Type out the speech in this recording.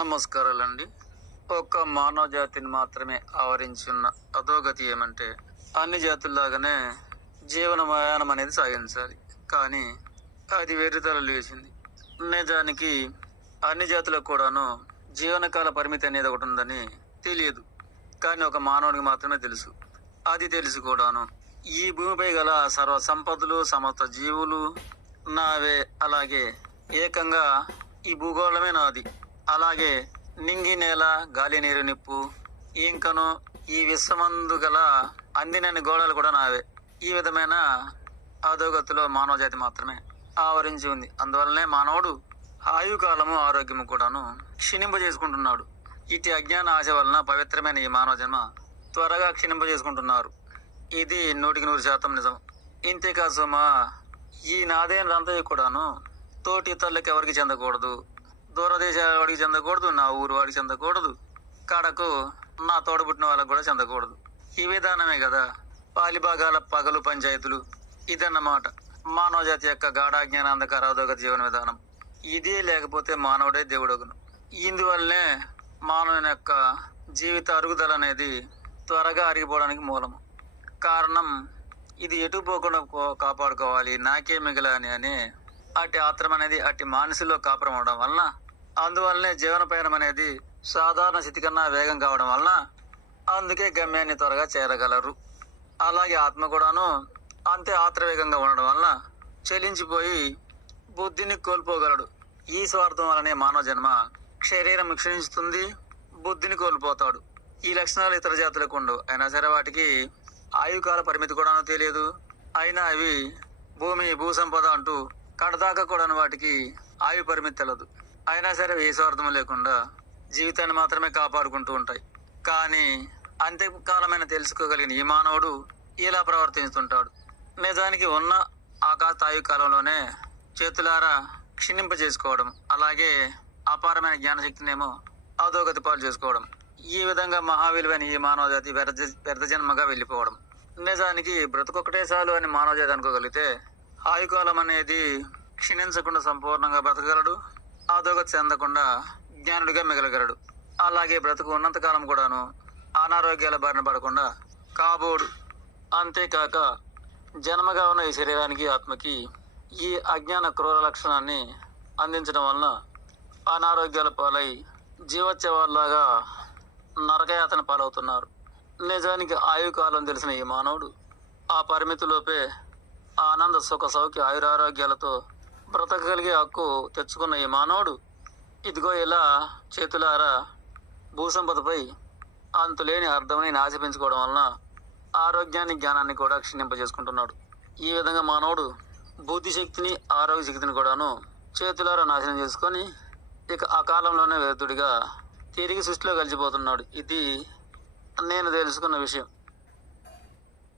నమస్కారాలండి. ఒక్క మానవ జాతిని మాత్రమే ఆవరించున్న అధోగతి ఏమంటే, అన్ని జాతుల్లాగానే జీవనయానం అనేది సాగించాలి. కానీ అది వెర్రితల లేచింది. నిజానికి అన్ని జాతులకు కూడాను జీవనకాల పరిమితి అనేది ఒకటి ఉందని తెలియదు. కానీ ఒక మానవునికి మాత్రమే తెలుసు. అది తెలిసి కూడాను ఈ భూమిపై గల సర్వ సంపదలు, సమస్త జీవులు నావే, అలాగే ఏకంగా ఈ భూగోళమే నాది, అలాగే నింగి నేల, గాలి నీరు నిప్పు, ఇంకను ఈ విశ్వమందు గల అందినన్ని గోళాలు కూడా నావే. ఈ విధమైన అధోగతిలో మానవ జాతి మాత్రమే ఆవరించి ఉంది. అందువల్లనే మానవుడు ఆయుకాలము, ఆరోగ్యము కూడాను క్షీణింపజేసుకుంటున్నాడు. ఇటు అజ్ఞాన ఆశ వలన పవిత్రమైన ఈ మానవ జన్మ త్వరగా క్షీణింపజేసుకుంటున్నారు. ఇది 100% నిజం. ఇంతేకాదు సుమా, ఈ నాదేనంతా కూడాను తోటి ఇతరులకు ఎవరికి చెందకూడదు, దూరదేశాల వాడికి చెందకూడదు, నా ఊరు వాడికి చెందకూడదు, కడకు నా తోడబుట్టిన వాళ్ళకు కూడా చెందకూడదు. ఈ విధానమే కదా పాలిభాగాల పగలు పంచాయతీలు. ఇదన్నమాట మానవ జాతి యొక్క గాఢాజ్ఞాన అంధకార అధోగతి జీవన విధానం. ఇదే లేకపోతే మానవుడే దేవుడగును. ఇందువల్లనే మానవుని యొక్క జీవిత అరుగుదల అనేది త్వరగా అరిగిపోవడానికి మూలము. కారణం ఇది ఎటు పోకుండా కాపాడుకోవాలి, నాకే మిగలని అని అట్టి ఆత్రం అనేది అట్టి మానసిలో కాపురం అవడం వలన, అందువల్లనే జీవన పయనం అనేది సాధారణ స్థితి కన్నా వేగం కావడం వలన అందుకే గమ్యాన్ని త్వరగా చేరగలరు. అలాగే ఆత్మ కూడాను అంతే ఆత్రవేగంగా ఉండడం వలన చెలించిపోయి బుద్ధిని కోల్పోగలడు. ఈ స్వార్థం వలనే మానవ జన్మ శరీరం క్షీణిస్తుంది, బుద్ధిని కోల్పోతాడు. ఈ లక్షణాలు ఇతర జాతులకు ఉండవు. అయినా సరే వాటికి ఆయుకాల పరిమితి కూడాను తెలియదు. అయినా అవి భూమి, భూసంపద అంటూ కడదాకా కూడా వాటికి ఆయు పరిమితి తెలదు. అయినా సరే ఏ స్వార్థం లేకుండా జీవితాన్ని మాత్రమే కాపాడుకుంటూ ఉంటాయి. కానీ అంత్యకాలమైన తెలుసుకోగలిగిన ఈ మానవుడు ఇలా ప్రవర్తిస్తుంటాడు. నిజానికి ఉన్న ఆకాశ ఆయు కాలంలోనే చేతులారా క్షీణింపజేసుకోవడం, అలాగే అపారమైన జ్ఞానశక్తినేమో అధోగతి పాలు చేసుకోవడం, ఈ విధంగా మహావిలువైన ఈ మానవ జాతి వ్యర్థ జన్మగా వెళ్ళిపోవడం. నిజానికి బ్రతుకొక్కటే చాలు అని మానవ జాతి అనుకోగలిగితే ఆయుకాలం అనేది క్షీణించకుండా సంపూర్ణంగా బ్రతకగలడు, అధోగతి చెందకుండా జ్ఞానుడిగా మిగలగలడు. అలాగే బ్రతుకు ఉన్నంతకాలం కూడాను అనారోగ్యాల బారిన పడకుండా కాబోడు. అంతేకాక జన్మగా ఉన్న ఈ శరీరానికి, ఆత్మకి ఈ అజ్ఞాన క్రూర లక్షణాన్ని అందించడం వలన అనారోగ్యాల పాలై జీవోత్సవాల్లాగా నరకయాతన పాలవుతున్నారు. నిజానికి ఆయుకాలం తెలిసిన ఈ మానవుడు ఆ పరిమితిలోపే ఆనంద సుఖ సౌఖ్య ఆయురారోగ్యాలతో బ్రతకగలిగే హక్కు తెచ్చుకున్న ఈ మానవుడు ఇదిగో ఇలా చేతులారా భూసంపదపై అంతులేని అర్థమని ఆశ పెంచుకోవడం వలన ఆరోగ్యాన్ని, జ్ఞానాన్ని కూడా క్షీణింపజేసుకుంటున్నాడు. ఈ విధంగా మానవుడు బుద్ధిశక్తిని, ఆరోగ్య శక్తిని కూడాను చేతులారా నాశనం చేసుకొని ఇక ఆ కాలంలోనే వ్యర్థుడిగా తిరిగి సృష్టిలో కలిసిపోతున్నాడు. ఇది నేను తెలుసుకున్న విషయం.